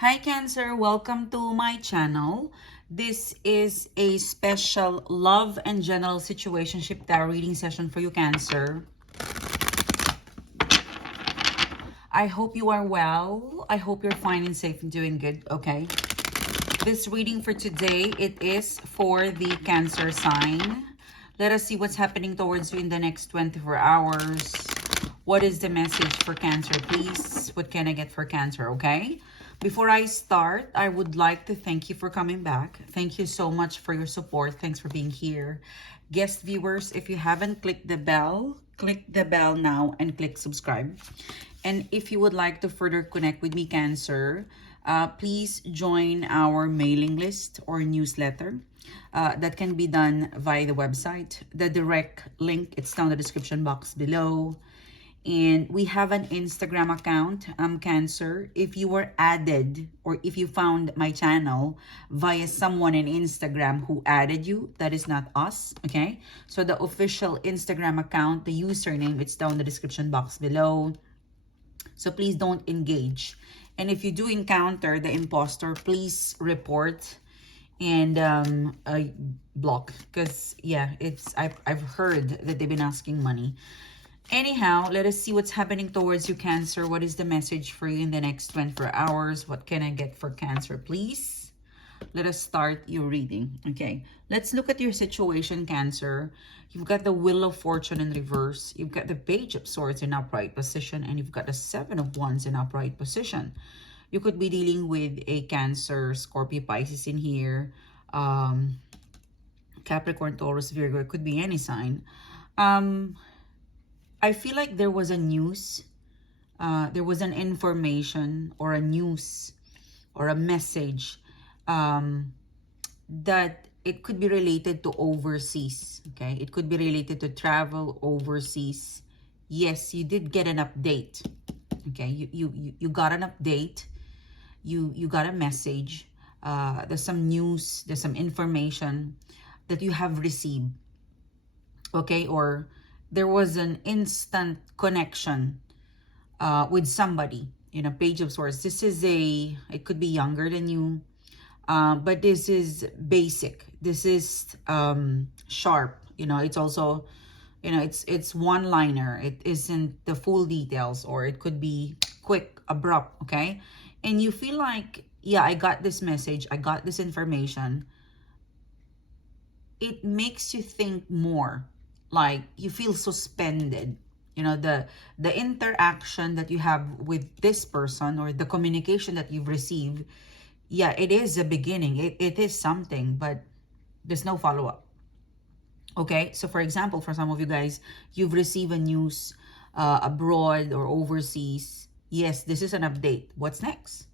Hi Cancer, welcome to my channel. This is a special love and general situationship tarot reading session for you Cancer. I hope you are well. I hope you're fine and safe and doing good, okay? This reading for today, it is for the Cancer sign. Let us see what's happening towards you in the next 24 hours. What is the message for Cancer, please? What can I get for Cancer, okay? Before I start, I would like to thank you for coming back. Thank you so much for your support. Thanks for being here. Guest viewers, if you haven't clicked the bell, click the bell now and click subscribe. And if you would like to further connect with me, Cancer, please join our mailing list or newsletter. That can be done via the website. The direct link, it's down in the description box below. And we have an Instagram account, Cancer. If you were added or if you found my channel via someone in Instagram who added you, that is not us, okay? So the official Instagram account, the username, it's down in the description box below. So please don't engage. And if you do encounter the imposter, please report and block. Because, yeah, I've heard that they've been asking money. Anyhow, let us see what's happening towards you, Cancer. What is the message for you in the next 24 hours? What can I get for Cancer, please? Let us start your reading. Okay, let's look at your situation, Cancer. You've got the Wheel of Fortune in reverse. You've got the Page of Swords in upright position. And you've got the Seven of Wands in upright position. You could be dealing with a Cancer, Scorpio, Pisces in here. Capricorn, Taurus, Virgo. It could be any sign. I feel like there was a news, there was an information or a news or a message that it could be related to overseas, okay? It could be related to travel overseas. Yes, you did get an update, okay? You got an update. You got a message. There's some news, there's some information that you have received, okay? Or there was an instant connection with somebody, you know, Page of Swords. This is it could be younger than you, but this is basic. This is sharp, you know, it's also, you know, it's one-liner. It isn't the full details, or it could be quick, abrupt, okay? And you feel like, yeah, I got this message, I got this information. It makes you think more. Like you feel suspended, you know, the interaction that you have with this person or the communication that you've received. Yeah, it is a beginning, it is something, but there's no follow-up, okay? So for example, for some of you guys, you've received a news abroad or overseas. Yes, this is an update. What's next?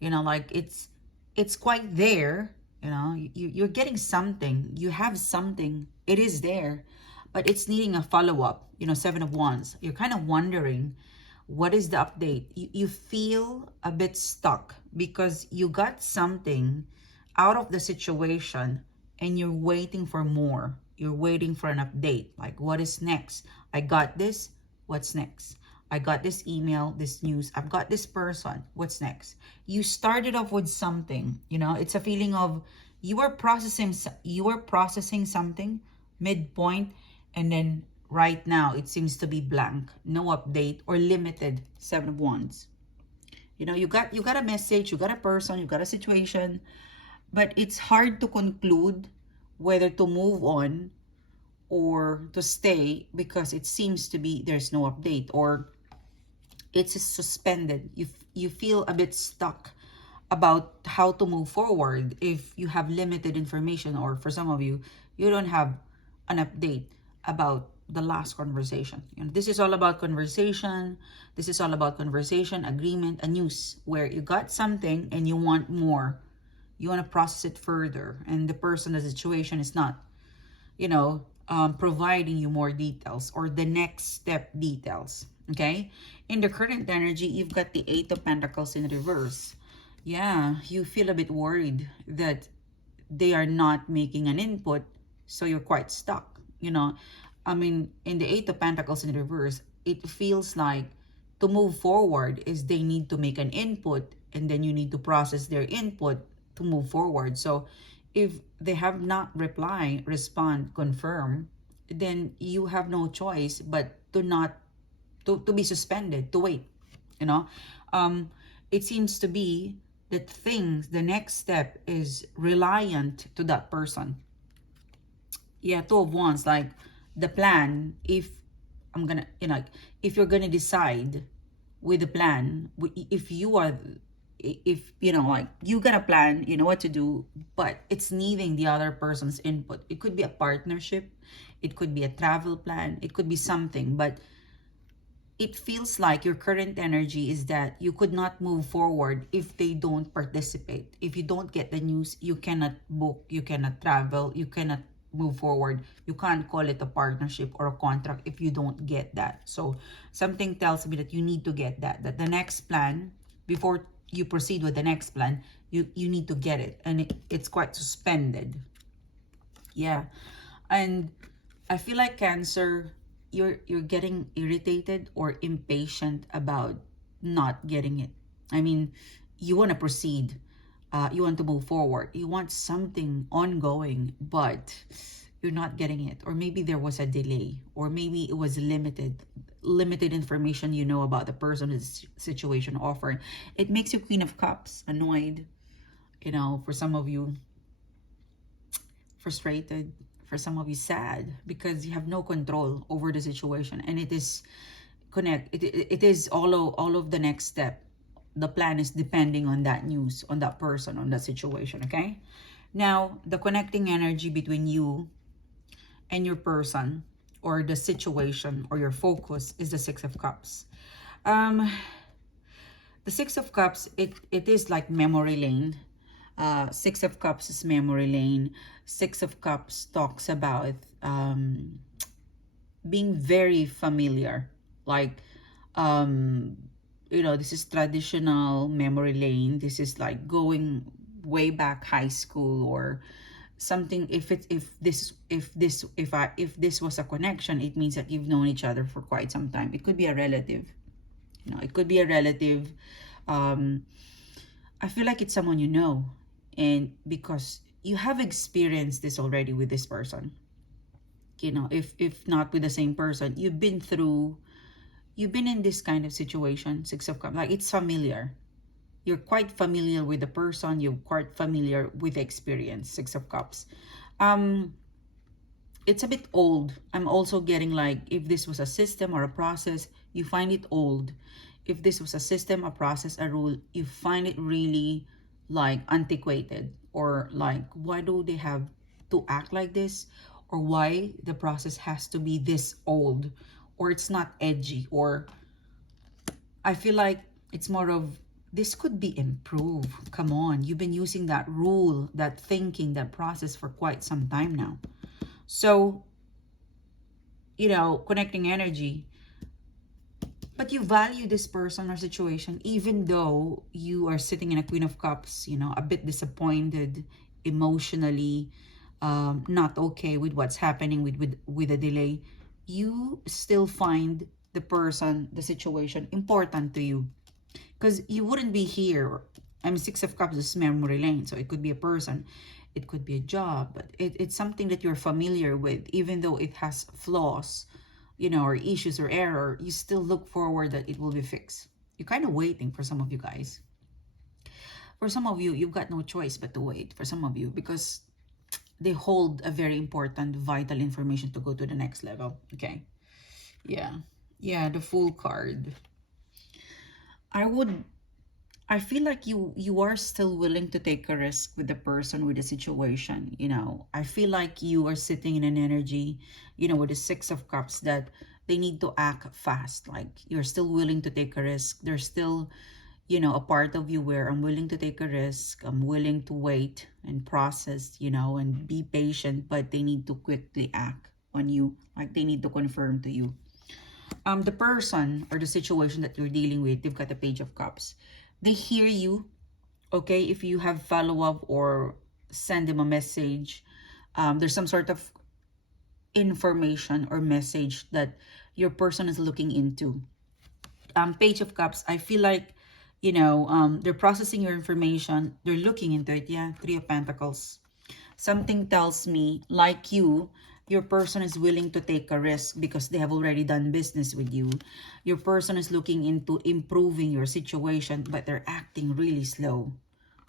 You know, like it's quite there. You know, you're getting something, you have something, it is there, but it's needing a follow-up. You know, Seven of Wands. You're kind of wondering, what is the update? You feel a bit stuck because you got something out of the situation and you're waiting for more. You're waiting for an update. Like, what is next? I got this. What's next? I got this email, this news. I've got this person. What's next? You started off with something. You know, it's a feeling of you are processing something midpoint, and then right now it seems to be blank, no update or limited. Seven of Wands. You know, you got a message, you got a person, you got a situation, but it's hard to conclude whether to move on or to stay because it seems to be there's no update, or it's suspended. You feel a bit stuck about how to move forward if you have limited information, or for some of you, you don't have an update about the last conversation. You know, this is all about conversation. This is all about conversation, agreement, a news where you got something and you want more. You want to process it further, and the person, the situation is not, you know, providing you more details or the next step details, okay? In the current energy, you've got the Eight of Pentacles in reverse. Yeah, you feel a bit worried that they are not making an input, so you're quite stuck, you know. I mean, in the Eight of Pentacles in reverse, it feels like to move forward is they need to make an input, and then you need to process their input to move forward. So if they have not respond, confirm, then you have no choice but to not to be suspended, to wait. You know, it seems to be that the next step is reliant to that person. Yeah, Two of Wands, like the plan, if I'm gonna, if you're gonna decide with the plan, if you are, if like you got a plan, you know what to do, but it's needing the other person's input. It could be a partnership, it could be a travel plan, it could be something, but it feels like your current energy is that you could not move forward if they don't participate. If you don't get the news, you cannot book, you cannot travel, you cannot move forward. You can't call it a partnership or a contract if you don't get that. So something tells me that you need to get that the next plan, before you proceed with the next plan, you need to get it. And it's quite suspended. Yeah. And I feel like Cancer, you're getting irritated or impatient about not getting it. I mean, you want to proceed, you want to move forward, you want something ongoing, but you're not getting it. Or maybe there was a delay, or maybe it was limited information about the person's situation offering. It makes you Queen of Cups, annoyed, for some of you, frustrated, for some of you sad, because you have no control over the situation. And it is it is all of the next step, the plan is depending on that news, on that person, on that situation. Okay, now the connecting energy between you and your person, or the situation, or your focus, is the Six of Cups. The Six of Cups, it is like memory lane. Six of Cups is memory lane. Six of Cups talks about being very familiar. Like, this is traditional memory lane. This is like going way back high school or something. If this was a connection, it means that you've known each other for quite some time. It could be a relative. It could be a relative. I feel like it's someone you know. And because you have experienced this already with this person, if not with the same person, you've been in this kind of situation. Six of Cups, like, it's familiar. You're quite familiar with the person, you're quite familiar with the experience. Six of Cups, it's a bit old. I'm also getting, like, if this was a system or a process, you find it old. If this was a system, a process, a rule, you find it really, like, antiquated, or like, why do they have to act like this, or why the process has to be this old, or it's not edgy, or I feel like it's more of, this could be improved. Come on, you've been using that rule, that thinking, that process for quite some time now. So, connecting energy, but you value this person or situation, even though you are sitting in a Queen of Cups, a bit disappointed, emotionally, not okay with what's happening with a delay. You still find the person, the situation important to you, because you wouldn't be here. I'm Six of Cups is memory lane, so it could be a person, it could be a job, but it's something that you're familiar with, even though it has flaws, or issues or error. You still look forward that it will be fixed. You're kind of waiting. For some of you guys, for some of you, you've got no choice but to wait. For some of you, because they hold a very important, vital information to go to the next level. Okay, yeah, the Fool card. I feel like you are still willing to take a risk with the person, with the situation. I feel like you are sitting in an energy, with the Six of Cups, that they need to act fast. Like, you're still willing to take a risk. There's still, a part of you where I'm willing to take a risk. I'm willing to wait and process, and be patient, but they need to quickly act on you. Like, they need to confirm to you. The person or the situation that you're dealing with, they've got a Page of Cups. They hear you, okay? If you have follow-up or send them a message, there's some sort of information or message that your person is looking into. Page of Cups, I feel like, you know, they're processing your information. They're looking into it. Yeah, Three of Pentacles. Something tells me, like you, your person is willing to take a risk because they have already done business with you. Your person is looking into improving your situation, but they're acting really slow.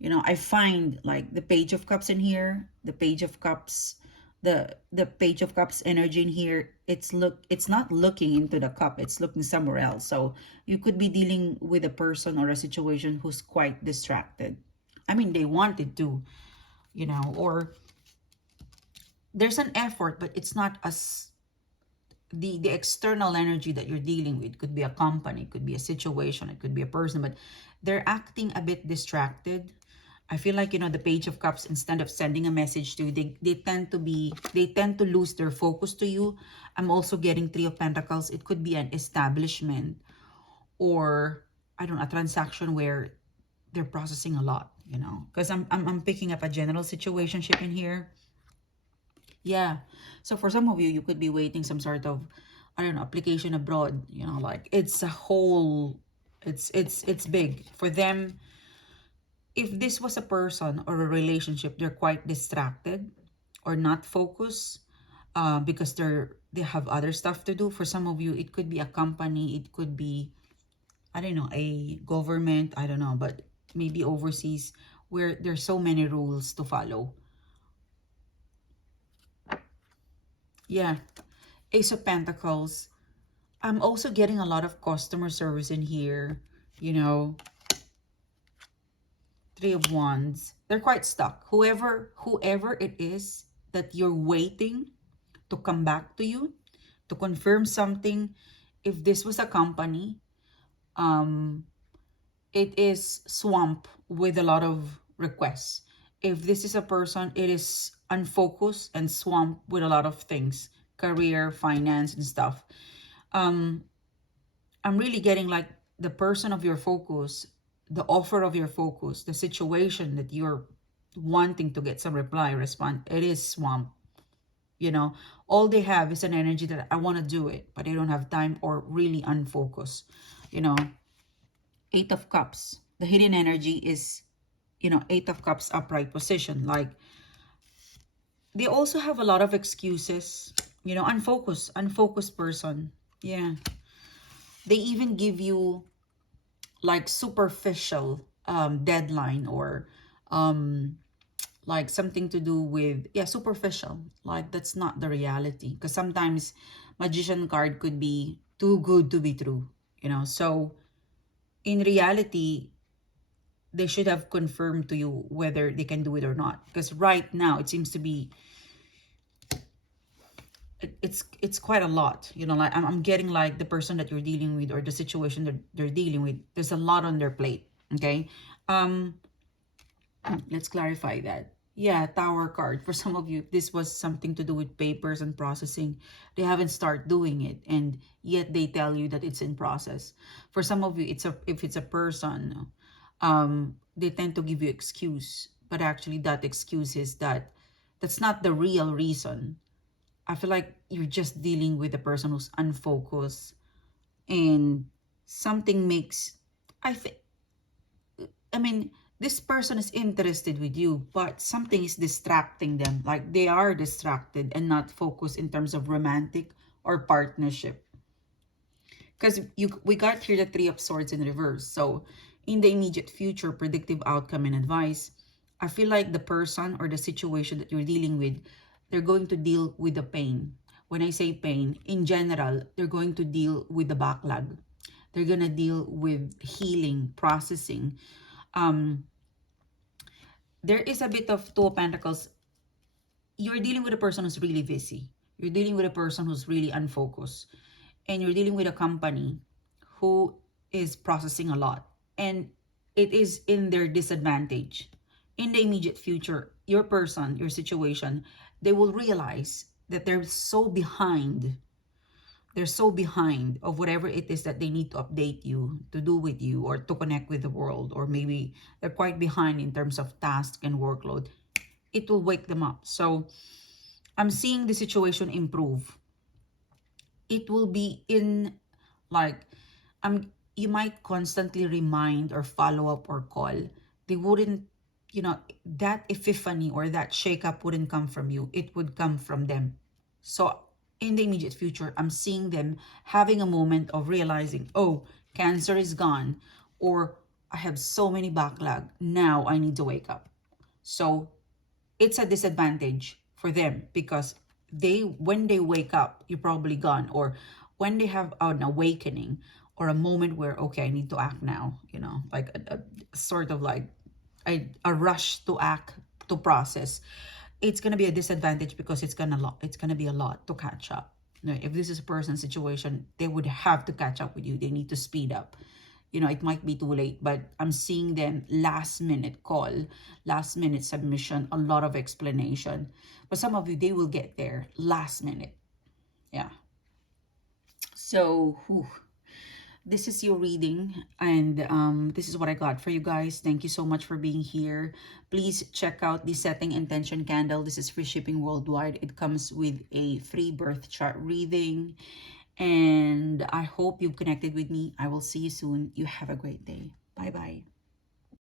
You know, I find like the Page of Cups in here, the Page of Cups, the Page of Cups energy in here, it's not looking into the cup, it's looking somewhere else. So you could be dealing with a person or a situation who's quite distracted. I mean, they wanted to, you know, or there's an effort, but it's not as the external energy that you're dealing with. Could be a company, could be a situation, it could be a person, but they're acting a bit distracted. I feel like, you know, the Page of Cups, instead of sending a message to you, they tend to lose their focus to you. I'm also getting Three of Pentacles. It could be an establishment, or I don't know, a transaction where they're processing a lot, you know, because I'm picking up a general situationship in here. Yeah. So for some of you, you could be waiting some sort of, I don't know, application abroad, you know, like it's a whole, it's big. For them, if this was a person or a relationship, they're quite distracted or not focused, because they have other stuff to do. For some of you, it could be a company, it could be, I don't know, a government, I don't know, but maybe overseas, where there's so many rules to follow. Yeah. Ace of Pentacles. I'm also getting a lot of customer service in here, you know. Three of Wands. They're quite stuck. Whoever it is that you're waiting to come back to you, to confirm something. If this was a company, um, it is swamped with a lot of requests. If this is a person, it is unfocused and swamped with a lot of things, career, finance, and stuff. Um, I'm really getting like the person of your focus, the offer of your focus, the situation that you're wanting to get some respond, it is swamped. You know, all they have is an energy that I want to do it, but they don't have time, or really unfocused. You know, Eight of Cups. The hidden energy is, you know, Eight of Cups upright position. Like, they also have a lot of excuses. You know, unfocused person. Yeah. They even give you like superficial deadline, or um like something to do with, yeah, superficial, like that's not the reality, because sometimes Magician card could be too good to be true, you know. So in reality, they should have confirmed to you whether they can do it or not, because right now it seems to be, it's quite a lot, you know. Like I'm getting like the person that you're dealing with, or the situation that they're dealing with, there's a lot on their plate. Okay. um let's clarify that. Yeah, Tower card. For some of you, if this was something to do with papers and processing, they haven't started doing it, and yet they tell you that it's in process. For some of you, if it's a person, they tend to give you excuse, but actually that excuse is that's not the real reason. I feel like you're just dealing with a person who's unfocused, and something makes, I think, I mean, this person is interested with you, but something is distracting them. Like they are distracted and not focused in terms of romantic or partnership. Because we got here the Three of Swords in reverse. So in the immediate future, predictive outcome and advice, I feel like the person or the situation that you're dealing with, they're going to deal with the pain. When I say pain, in general, they're going to deal with the backlog. They're going to deal with healing, processing. Um, there is a bit of Two of Pentacles. You're dealing with a person who's really busy. You're dealing with a person who's really unfocused. And you're dealing with a company who is processing a lot. And it is in their disadvantage. In the immediate future, your person, your situation, they will realize that they're so behind of whatever it is that they need to update you, to do with you, or to connect with the world, or maybe they're quite behind in terms of task and workload. It will wake them up. So I'm seeing the situation improve. It will be in, like, I'm you might constantly remind or follow up or call. They wouldn't, you know, that epiphany or that shakeup wouldn't come from you. It would come from them. So in the immediate future, I'm seeing them having a moment of realizing, oh, Cancer is gone, or I have so many backlog. Now I need to wake up. So it's a disadvantage for them because when they wake up, you're probably gone. Or when they have an awakening or a moment where, okay, I need to act now, you know, like a sort of like a rush to act, to process, it's going to be a disadvantage because it's going to be a lot to catch up. You know, if this is a person's situation, they would have to catch up with you. They need to speed up. You know, it might be too late, but I'm seeing them last minute call, last minute submission, a lot of explanation. But some of you, they will get there last minute. Yeah. So, whew, this is your reading, and this is what I got for you guys. Thank you so much for being here. Please check out the setting intention candle. This is free shipping worldwide. It comes with a free birth chart reading, and I hope you've connected with me. I will see you soon. You have a great day. Bye bye.